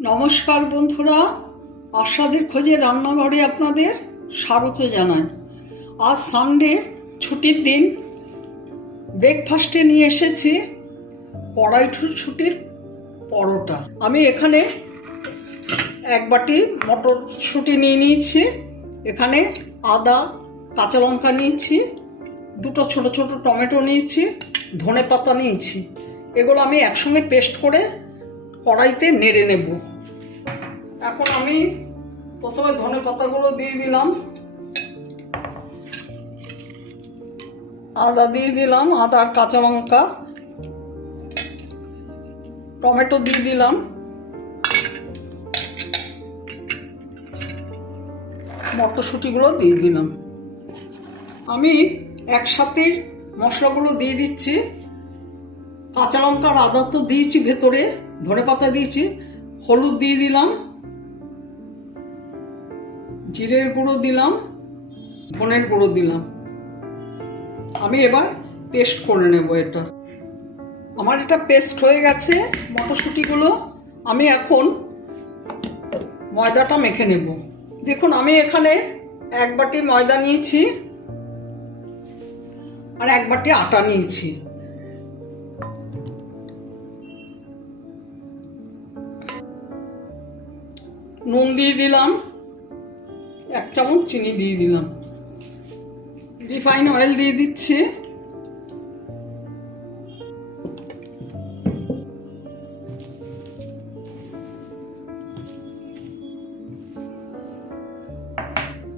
নমস্কার বন্ধুরা। আশাদের খোঁজে রান্নাঘরে আপনাদের স্বাগত জানাই। আজ সানডে ছুটির দিন। ব্রেকফাস্টে নিয়ে এসেছি কড়াইশুটির পরোটা। আমি এখানে এক বাটি মটরশুঁটি নিয়ে নিয়েছি। এখানে আদা, কাঁচা লঙ্কা নিয়েছি। দুটো ছোট ছোট টমেটো নিয়েছি। ধনে পাতা নিয়েছি। এগুলো আমি একসঙ্গে পেস্ট করে কড়াইতে নেড়ে নেব। এখন আমি প্রথমে ধনে পাতাগুলো দিয়ে দিলাম। আদা দিয়ে দিলাম, আদা আর কাঁচা লঙ্কা। টমেটো দিয়ে দিলাম। মটরশুঁটিগুলো দিয়ে দিলাম। আমি একসাথে মশলাগুলো দিয়ে দিচ্ছি। কাঁচা লঙ্কার আদা তো দিয়েছি ভেতরে, ধনে পাতা দিয়েছি, হলুদ দিয়ে দিলাম। জিরের গুঁড়ো দিলাম, ধনের গুঁড়ো দিলাম। আমি এবার পেস্ট করে নেব এটা। আমার এটা পেস্ট হয়ে গেছে মটরশুঁটিগুলো। আমি এখন ময়দাটা মেখে নেব। দেখুন, আমি এখানে এক বাটি ময়দা নিয়েছি আর এক বাটি আটা নিয়েছি। নুন দিয়ে দিলাম। এক চামচ চিনি দিয়ে দিলাম। রিফাইন অয়েল দিয়ে দিচ্ছি।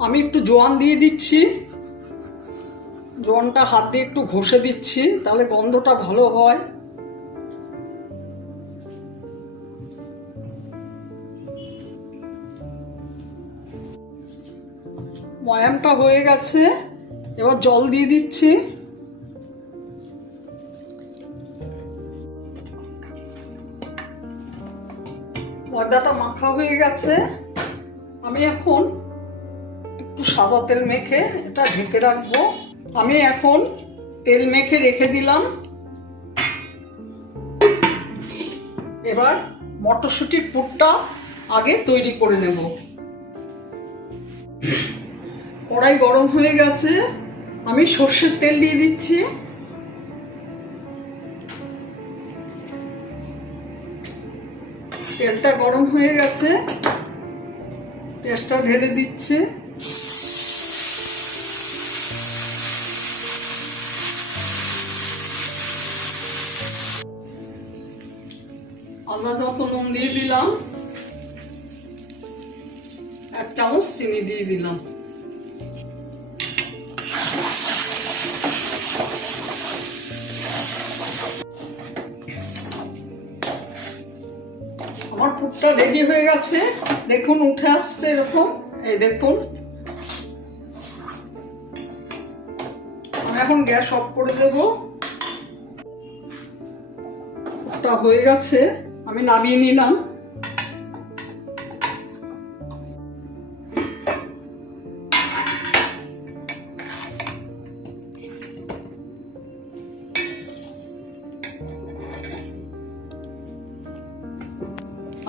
আমি একটু জোয়ান দিয়ে দিচ্ছি। জোয়ানটা হাত দিয়ে একটু ঘষে দিচ্ছি, তাহলে গন্ধটা ভালো হয়। ময়ামটা হয়ে গেছে। এবার জল দিয়ে দিচ্ছি। ময়দাটা মাখা হয়ে গেছে। আমি এখন একটু সাদা তেল মেখে এটা ঢেকে রাখব। আমি এখন তেল মেখে রেখে দিলাম। এবার মটরশুঁটির পুরটা আগে তৈরি করে নেব। কড়াই গরম হয়ে গেছে। আমি সর্ষের তেল দিয়ে দিচ্ছি। তেলটা গরম হয়ে গেছে। তেলটা ঢেলে দিচ্ছে। আলাদা মতো নুন দিয়ে দিলাম। এক চামচ চিনি দিয়ে দিলাম। পুরটা রেডি হয়ে গেছে। দেখুন, উঠে আসছে এরকম। এই দেখুন। এখন গ্যাস অফ করে দেব। হয়ে গেছে। আমি নামিয়ে নিলাম।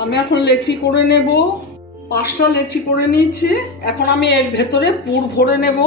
আমি এখন লেচি করে নেব। পাঁচটা লেচি করে নিয়েছি। এখন আমি এর ভেতরে পুর ভরে নেব।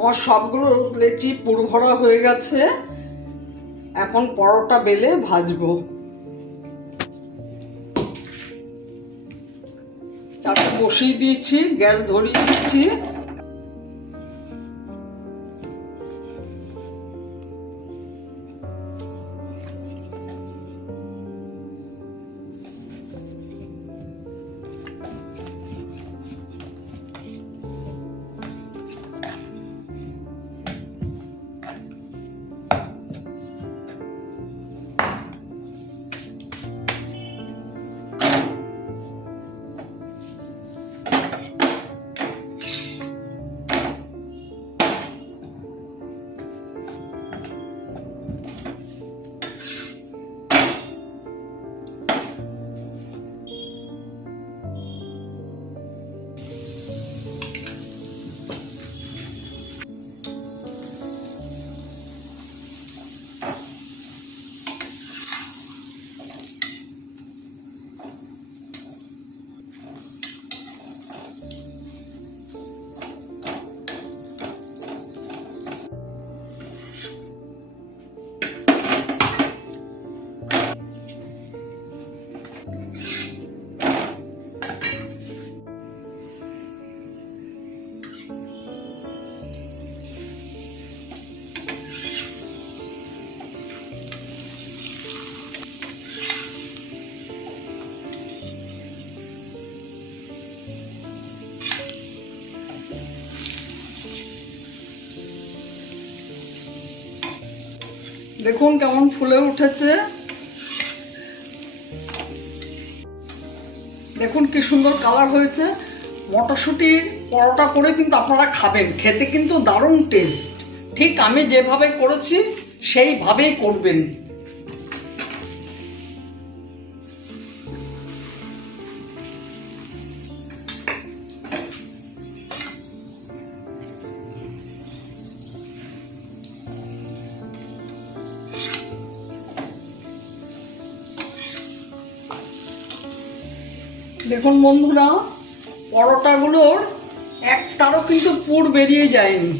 আমার সবগুলো লেচি পুরভরা হয়ে গেছে। এখন পরোটা বেলে ভাজবো। চারটা বসিয়ে দিয়েছি, গ্যাস ধরিয়ে দিচ্ছি দেখুন কেমন ফুলে উঠেছে। দেখুন কি সুন্দর কালার হয়েছে। মটরশুঁটির পরোটা করে কিন্তু আপনারা খাবেন, খেতে কিন্তু দারুণ টেস্ট ঠিক আমি যেভাবে করেছি, সেইভাবেই করবেন। দেখুন বন্ধুরা, পরোটাগুলোর একটারও কিন্তু পুর বেরিয়ে যায়নি।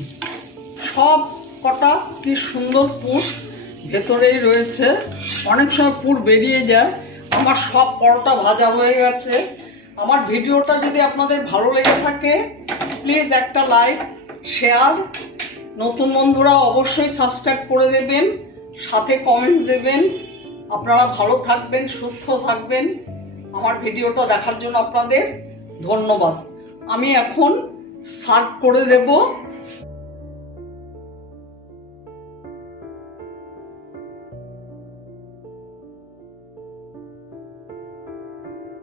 সব কটা কি সুন্দর পুর ভেতরেই রয়েছে। অনেক সময় পুর বেরিয়ে যায়। আমার সব পরোটা ভাজা হয়ে গেছে। আমার ভিডিওটা যদি আপনাদের ভালো লেগে থাকে প্লিজ একটা লাইক শেয়ার নতুন বন্ধুরা অবশ্যই সাবস্ক্রাইব করে দেবেন, সাথে কমেন্টস দেবেন। আপনারা ভালো থাকবেন, সুস্থ থাকবেন। আমার ভিডিওটা দেখার জন্য আপনাদের ধন্যবাদ। আমি এখন সার্ভ করে দেব